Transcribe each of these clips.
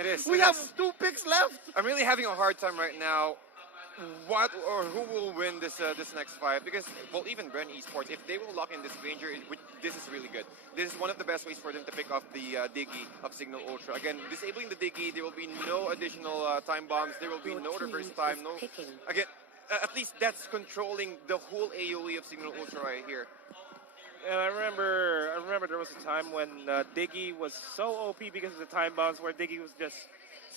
It is. We have 2 picks left. I'm really having a hard time right now. What or who will win this next fight? Because well, even Bren Esports, if they will lock in this Granger, this is really good. This is one of the best ways for them to pick off the Diggy of Cignal Ultra. Again, disabling the Diggy, there will be no additional time bombs. There will be no reverse time. No. Again, at least that's controlling the whole AOE of Cignal Ultra right here. And I remember there was a time when Diggy was so OP because of the time bombs, where Diggy was just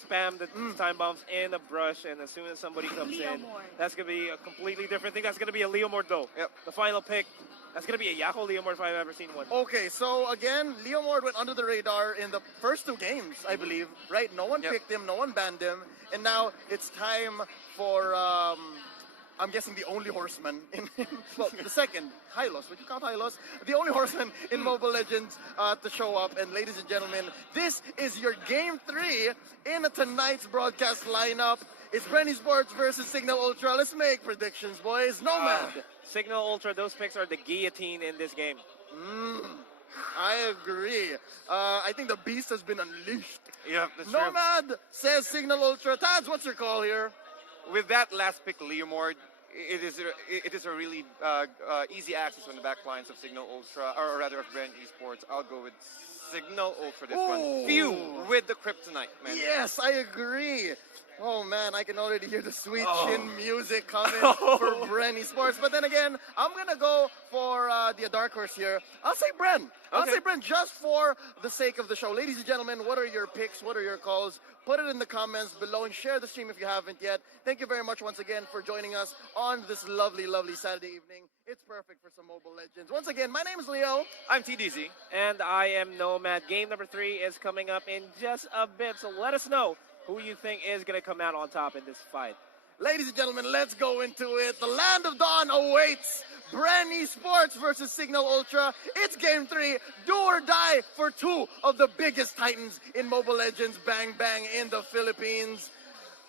spam the time bombs in a brush, and as soon as somebody comes in, that's going to be a completely different thing. That's going to be a Leomord though. Yep. The final pick, that's going to be a Yako Leomord if I've ever seen one. Okay, so again, Leomord went under the radar in the first 2 games, I believe, right? No one picked him, no one banned him, and now it's time for, I'm guessing the only horseman in well, the second, Hylos. Would you count Hylos? The only horseman in Mobile Legends to show up. And ladies and gentlemen, this is your Game 3 in tonight's broadcast lineup. It's Bren Esports versus Cignal Ultra. Let's make predictions, boys. Nomad. Cignal Ultra, those picks are the guillotine in this game. I agree. I think the beast has been unleashed. Yeah, that's Nomad says Cignal Ultra. Tads, what's your call here? With that last pick, Leomord, it is a really easy access on the back lines of Cignal Ultra, or rather of Bren Esports. I'll go with Cignal Ultra this one. Few with the Kryptonite, man. Yes, I agree. Oh man, I can already hear the sweet chin music coming for Bren Esports. But then again, I'm gonna go for the dark horse here. I'll say Bren. I'll say Bren just for the sake of the show. Ladies and gentlemen, what are your picks? What are your calls? Put it in the comments below and share the stream if you haven't yet. Thank you very much once again for joining us on this lovely, lovely Saturday evening. It's perfect for some Mobile Legends. Once again, my name is Leo. I'm TDZ. And I am Nomad. Game number 3 is coming up in just a bit, so let us know who you think is going to come out on top in this fight. Ladies and gentlemen, let's go into it. The Land of Dawn awaits. Bren Esports versus Cignal Ultra. It's Game 3. Do or die for 2 of the biggest titans in Mobile Legends. Bang, bang in the Philippines.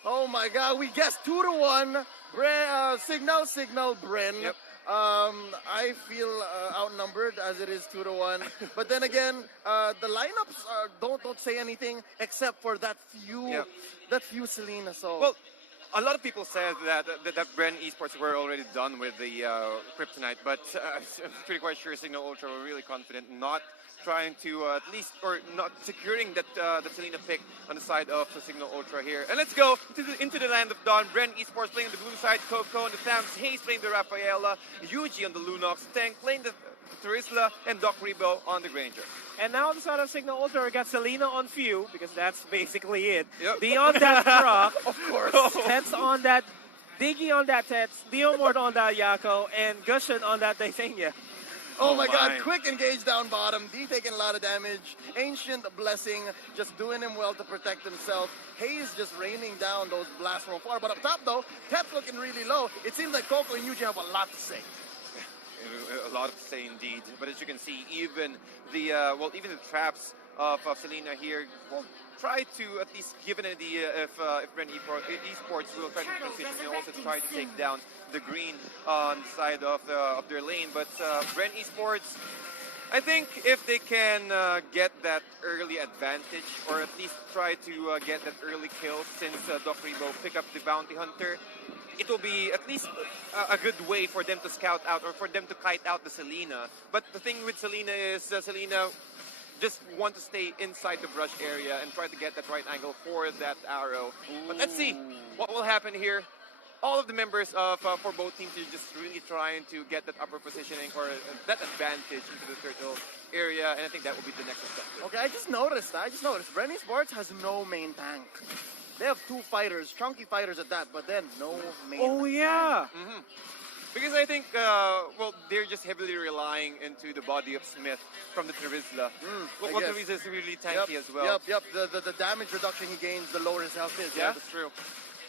Oh my God, we guessed 2-1. Cignal, Bren. Yep. I feel outnumbered as it is 2-1. But then again, the lineups don't say anything except for that few Selena. So well, a lot of people said that Bren Esports were already done with the Kryptonite, but I'm pretty quite sure Cignal Ultra were really confident, not trying to at least, or not securing that the Selena pick on the side of the Cignal Ultra here. And let's go into the Land of Dawn. Bren Esports playing the blue side, Coco on the Thams, Hayes playing the Rafaela, Yuji on the Lunox, Tank playing the Terisla, and Doc Rebo on the Granger. And now on the side of Cignal Ultra, we got Selena on Few, because that's basically it. Yep. Beyond that Brock, of course, Tets on that, Diggy on that Tets, Leomord on that Yako, and Gushin on that Daisenia. Oh my God, quick engage down bottom. D taking a lot of damage. Ancient Blessing just doing him well to protect himself. Hayes just raining down those blasts from afar. But up top though, Tep's looking really low. It seems like Coco and Yuji have a lot to say. A lot to say indeed. But as you can see, even the even the traps of Selena here will try to at least give an idea if Bren Esports will try to transition and also try to take down the green on the side of their lane. But Bren Esports, I think if they can get that early advantage, or at least try to get that early kill, since Doc Rebo pick up the Bounty Hunter, it will be at least a good way for them to scout out, or for them to kite out the Selena. But the thing with Selena is Selena just want to stay inside the brush area and try to get that right angle for that arrow. But let's see what will happen here. All of the members of for both teams are just really trying to get that upper positioning, or that advantage into the turtle area, and I think that will be the next objective. Okay, I just noticed. Bren Esports has no main tank. They have 2 fighters, chunky fighters at that, but then no main tank. Oh yeah! Because I think, well, they're just heavily relying into the body of Smith from the Terisla. Well, Terisla is really tanky as well. Yep. The damage reduction he gains, the lower his health is. Yeah, that's true.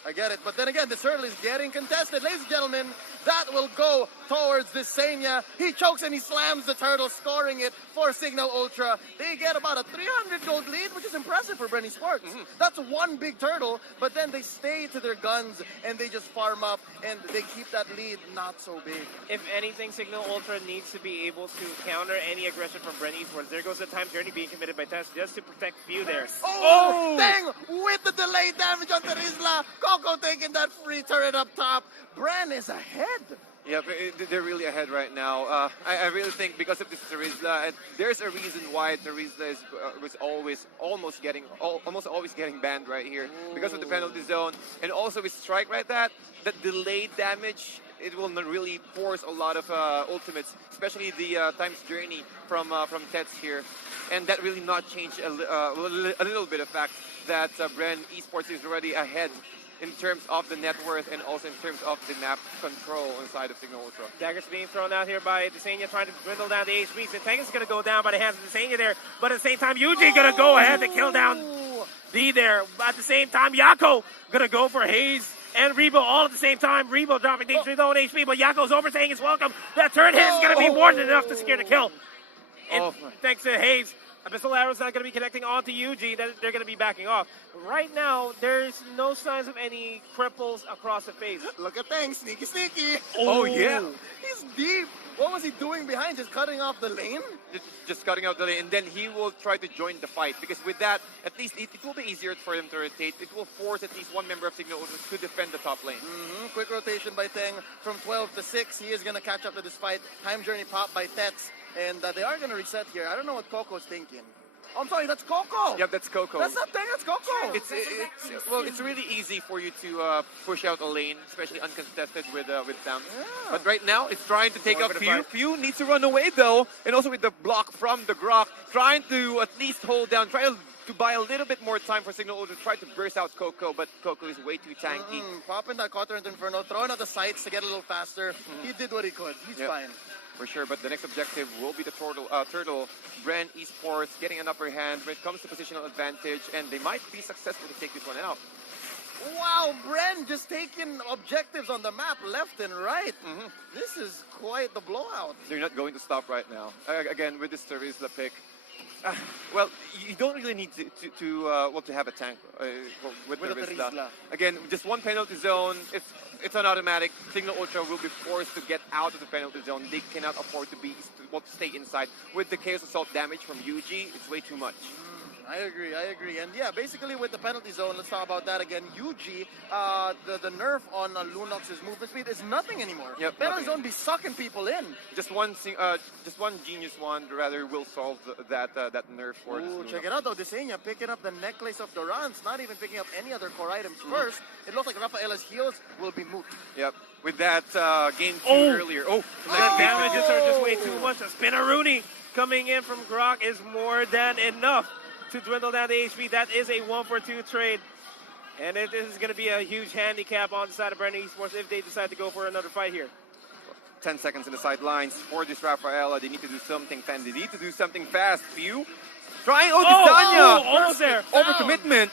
I get it. But then again, this hurdle is getting contested. Ladies and gentlemen, that will go towards the Senya. He chokes and he slams the turtle, scoring it for Cignal Ultra. They get about a 300 gold lead, which is impressive for Bren Esports. That's one big turtle, but then they stay to their guns and they just farm up. and they keep that lead not so big. If anything, Cignal Ultra needs to be able to counter any aggression from Bren Esports. There goes the time journey being committed by Tess just to protect Few there. Oh, dang! With the delay damage on Terizla, Coco taking that free turret up top. Bren is ahead. Yeah, they're really ahead right now. I really think because of this Terizla, there's a reason why Terizla was almost always getting banned right here because of the penalty zone, and also with strike right that delayed damage. It will not really force a lot of ultimates, especially the times journey from Tets here, and that really not change a little bit of fact that Bren Esports is already ahead in terms of the net worth and also in terms of the map control inside of Cignal Ultra. Daggers being thrown out here by Desenia, trying to dwindle down the HP. Zintank is going to go down by the hands of Desenia there, but at the same time, Yuji going to go ahead to kill down D there. At the same time, Yako going to go for Hayes and Rebo all at the same time. Rebo dropping things with his own HP, but Yako's overstaying his welcome. That turret hit is going to be more than enough to secure the kill. And thanks to Hayes, Abyssal Arrow's not going to be connecting onto Yuji. They're going to be backing off. Right now, there's no signs of any cripples across the face. Look at things, sneaky, sneaky. Oh yeah. He's deep. What was he doing behind? Just cutting off the lane? Just cutting out the lane, and then he will try to join the fight, because with that, at least it will be easier for him to rotate. It will force at least one member of Cignal Ultra to defend the top lane. Quick rotation by Teng from 12 to 6. He is going to catch up to this fight. Time journey pop by Tets, and they are going to reset here. I don't know what Coco's thinking. Oh, I'm sorry, that's Coco. Yep, that's Coco. That's not Teng, that's Coco. It's really easy for you to push out a lane, especially uncontested with Sam. Yeah. But right now, it's trying to take More up of a Few. fight. Few needs to run away though, and also with the block from the Grok, trying to at least hold down, try to buy a little bit more time for Cignal Ultra to try to burst out Coco, but Coco is way too tanky. Popping that Quadrant Inferno, throwing out the sights to get a little faster. He did what he could. He's fine. For sure, but the next objective will be the Turtle. Bren Esports getting an upper hand when it comes to positional advantage, and they might be successful to take this one out. Wow, Bren just taking objectives on the map left and right. This is quite the blowout. They're not going to stop right now. Again, with this Terizla pick, well, you don't really need to have a tank with Terizla. Again, just one penalty zone. It's an automatic. Cignal Ultra will be forced to get out of the penalty zone. They cannot afford to stay inside. With the Chaos Assault damage from Yuji, it's way too much. I agree. And yeah, basically with the penalty zone, let's talk about that again. Yuji, the nerf on Lunox's movement speed is nothing anymore. Yep, penalty zone be sucking people in. Just one genius wand rather will solve that nerf for this Check Lunox. it out though, Desenia picking up the necklace of Durance, not even picking up any other core items first. It looks like Rafaela's heals will be moot. Yep. With that game earlier. The damages are just way too much. A Spinaroonie coming in from Grok is more than enough to dwindle down the HP. That is a 1-for-2 trade. And this is going to be a huge handicap on the side of Bren Esports if they decide to go for another fight here. 10 seconds in the sidelines for this Rafaela. They need to do something fast. They need to do something fast. Few trying. Desanya! Almost there. Overcommitment.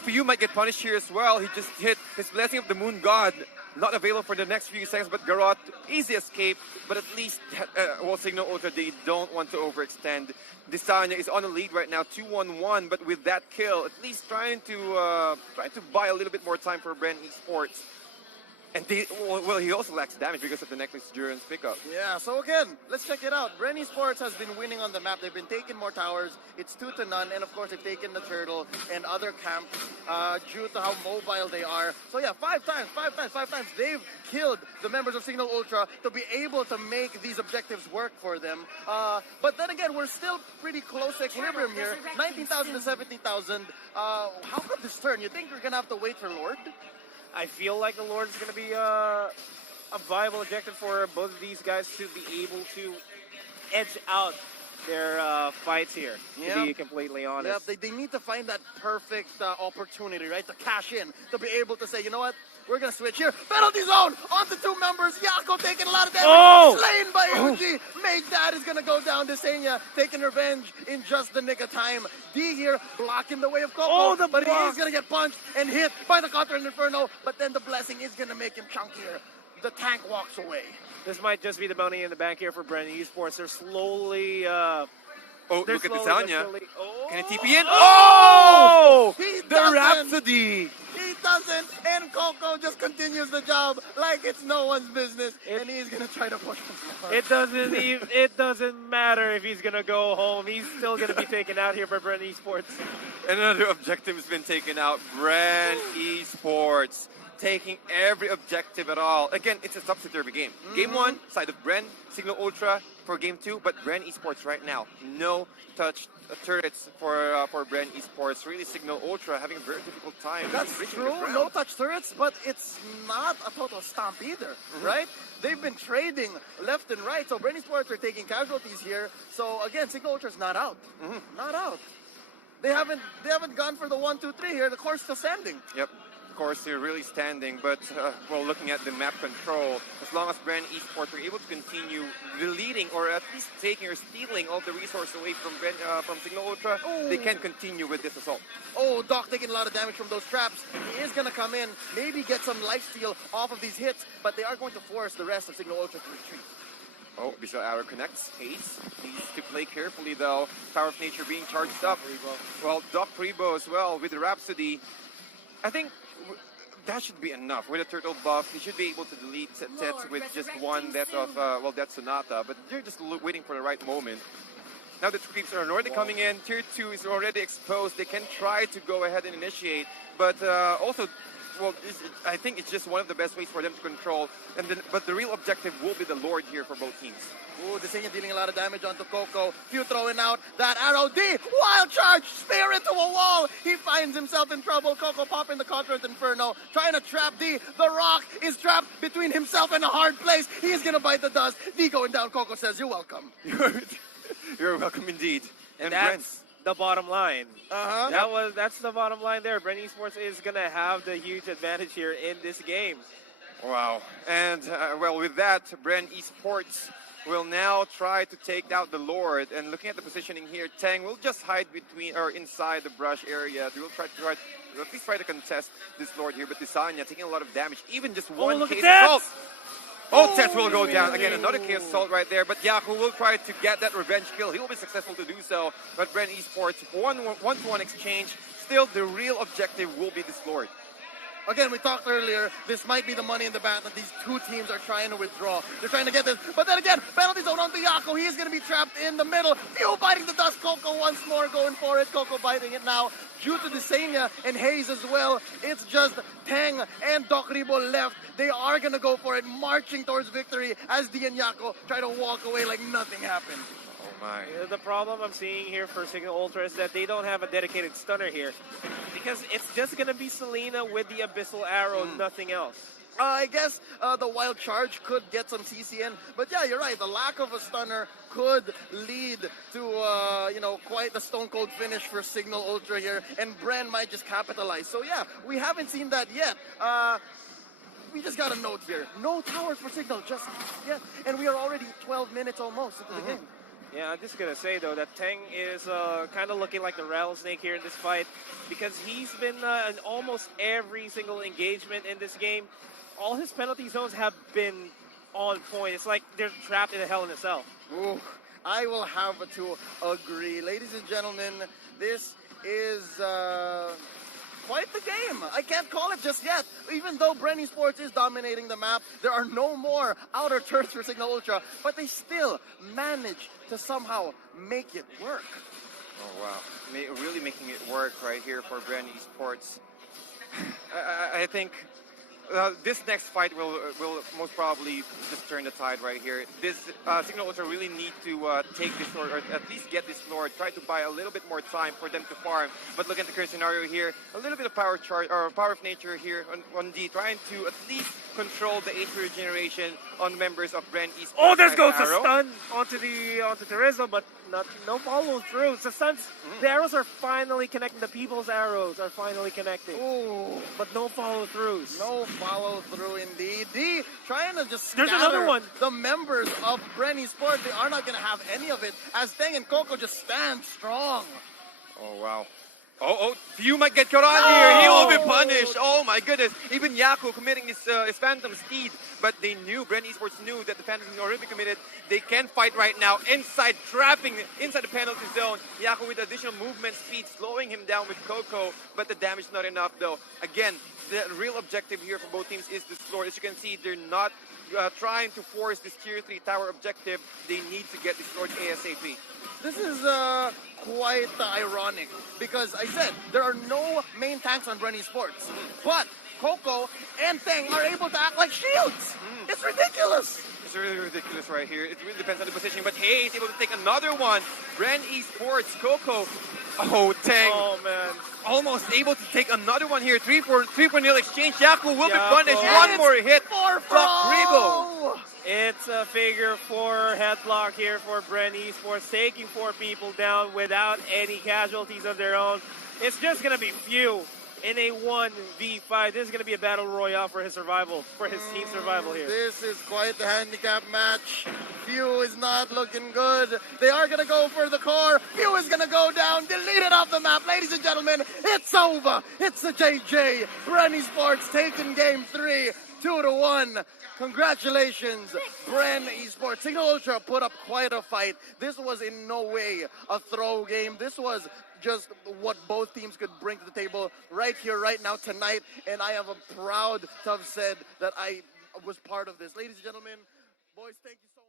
Few might get punished here as well. He just hit his Blessing of the Moon God. Not available for the next few seconds, but Garot, easy escape. But at least, Cignal Ultra, they don't want to overextend. Desanya is on the lead right now, 2-1-1. But with that kill, at least trying to buy a little bit more time for Bren Esports. And he also lacks damage because of the necklace Duran's pickup. Yeah, so again, let's check it out. Bren Esports has been winning on the map. They've been taking more towers. It's 2-0, and of course they've taken the turtle and other camps due to how mobile they are. So yeah, five times they've killed the members of Cignal Ultra to be able to make these objectives work for them. But then again, we're still pretty close to equilibrium here. 19,000 to 17,000. How could this turn? You think we're gonna have to wait for Lord? I feel like the Lord is going to be a viable objective for both of these guys to be able to edge out their fights here, to be completely honest. They need to find that perfect opportunity, right, to cash in, to be able to say, you know what, we're going to switch here. Penalty zone on the two members. Yako taking a lot of damage. Slain by Uji. Made that is going to go down. Desenia taking revenge in just the nick of time. D here blocking the way of Coco. But he is going to get punched and hit by the Counter Inferno. But then the Blessing is going to make him chunkier. The tank walks away. This might just be the bounty in the bank here for Bren Esports. They're slowly... look at Desanya. Can it TP in? He the Rhapsody! He doesn't, and Coco just continues the job like it's no one's business, and he's gonna try to push him. It doesn't matter if he's gonna go home. He's still gonna be taken out here by Bren Esports. Another objective has been taken out. Bren Esports taking every objective at all. Again, it's a topsy-turvy game. Game 1, side of Bren, Cignal Ultra for Game 2, but Bren Esports right now, no touch turrets for Bren Esports. Really, Cignal Ultra having a very difficult time. That's true, no touch turrets, but it's not a total stomp either, right? They've been trading left and right, so Bren Esports are taking casualties here. So again, Cignal Ultra's not out. Not out. They haven't gone for the 1, 2, 3 here. The course still standing. Yep. Of course, they're really standing, but well, looking at the map control, as long as Bren Esports are able to continue leading or at least taking or stealing all the resources away from Cignal Ultra, they can continue with this assault. Oh, Doc taking a lot of damage from those traps. He is going to come in, maybe get some lifesteal off of these hits, but they are going to force the rest of Cignal Ultra to retreat. Oh, Visual Arrow connects. Ace needs to play carefully though. Power of Nature being charged up. Well, Doc Prebo as well with the Rhapsody. I think that should be enough. With a turtle buff, he should be able to delete sets with just one death of, well, that's Sonata, but they're just waiting for the right moment. Now the creeps are already coming in. Tier 2 is already exposed. They can try to go ahead and initiate, but also, well, I think it's just one of the best ways for them to control. And then, but the real objective will be the Lord here for both teams. Ooh, Cignal dealing a lot of damage onto Coco. Few throwing out that arrow. D, wild charge, spear into a wall. He finds himself in trouble. Coco popping the Conqueror's Inferno, trying to trap D. The Rock is trapped between himself and a hard place. He's gonna bite the dust. D going down. Coco says, "You're welcome." You're welcome indeed. And that's the bottom line. Uh-huh. That's the bottom line there. Bren Esports is gonna have the huge advantage here in this game. Wow. And well, with that, Bren Esports will now try to take out the Lord. And looking at the positioning here, Tang will just hide between or inside the brush area. They will try to at least try to contest this Lord here. But Desanya taking a lot of damage. Even just one look case at assault. Oh, Tess will go down. Again, another chaos assault right there. But Yaku will try to get that revenge kill. He will be successful to do so. But Bren Esports, one-to-one exchange. Still, the real objective will be this Lord. Again, we talked earlier, this might be the money in the bank that these two teams are trying to withdraw. They're trying to get this. But then again, penalty zone onto Yako. He is going to be trapped in the middle. Few biting the dust. Coco once more going for it. Coco biting it now. Due to Desenia and Hayes as well, it's just Tang and Doc Ribo left. They are going to go for it, marching towards victory as D and Yako try to walk away like nothing happened. The problem I'm seeing here for Cignal Ultra is that they don't have a dedicated stunner here. Because it's just going to be Selena with the Abyssal Arrow, nothing else. I guess the Wild Charge could get some CC in. But yeah, you're right. The lack of a stunner could lead to, you know, quite the stone cold finish for Cignal Ultra here. And Bren might just capitalize. So yeah, we haven't seen that yet. We just got a note here. No towers for Cignal just yet. And we are already 12 minutes almost into the game. Yeah, I'm just going to say, though, that Tang is kind of looking like the rattlesnake here in this fight because he's been in almost every single engagement in this game. All his penalty zones have been on point. It's like they're trapped in a hell in a cell. Ooh, I will have to agree. Ladies and gentlemen, this is quite the game. I can't call it just yet. Even though Bren Esports is dominating the map, there are no more outer turrets for Cignal Ultra, but they still manage to somehow make it work. Oh, wow. Really making it work right here for Bren Esports. I think this next fight will most probably just turn the tide right here. This Cignal Ultra really need to take this Lord, or at least get this Lord. Try to buy a little bit more time for them to farm. But look at the current scenario here. A little bit of power charge or power of nature here on D, trying to at least control the HP regeneration on members of Bren Esports. Oh, there goes the stun onto Teresa, but no follow through. The stuns, the arrows are finally connecting. The people's arrows are finally connecting. Ooh, but no follow throughs. No follow through indeed. D trying to just There's another one. The members of Bren Esports. They are not going to have any of it as Tang and Coco just stand strong. Oh wow. Few might get caught on here. He will be punished. Oh my goodness. Even Yaku committing his Phantom Steed, but they knew, Bren Esports knew that the Phantom is already committed. They can fight right now inside, trapping inside the penalty zone. Yaku with additional movement speed, slowing him down with Coco, but the damage not enough though. Again, the real objective here for both teams is this floor. As you can see, they're not trying to force this tier 3 tower objective. They need to get this sword ASAP. This is quite ironic because I said there are no main tanks on Bren Esports, but Coco and Theng are able to act like shields. It's ridiculous. It's really ridiculous right here. It really depends on the positioning, but Hey is able to take another one. Bren Esports, Coco. Oh, Theng. Oh, man. Almost able to take another one here. 3-0 exchange. Yaku will be punished. One more hit. Block Rebo. It's a figure 4 headlock here for Bren Esports, taking 4 people down without any casualties of their own. It's just going to be few in a 1v5. This is going to be a battle royale for his survival, for his team's survival here. This is quite the handicap match. Few is not looking good. They are going to go for the core. Few is going to go down, deleted off the map. Ladies and gentlemen, it's over. It's the JJ. Bren Esports taking game 3, 2-1. Congratulations, Bren Esports. Cignal Ultra put up quite a fight. This was in no way a throw game. This was just what both teams could bring to the table right here, right now, tonight. And I am proud to have said that I was part of this. Ladies and gentlemen, boys, thank you so much.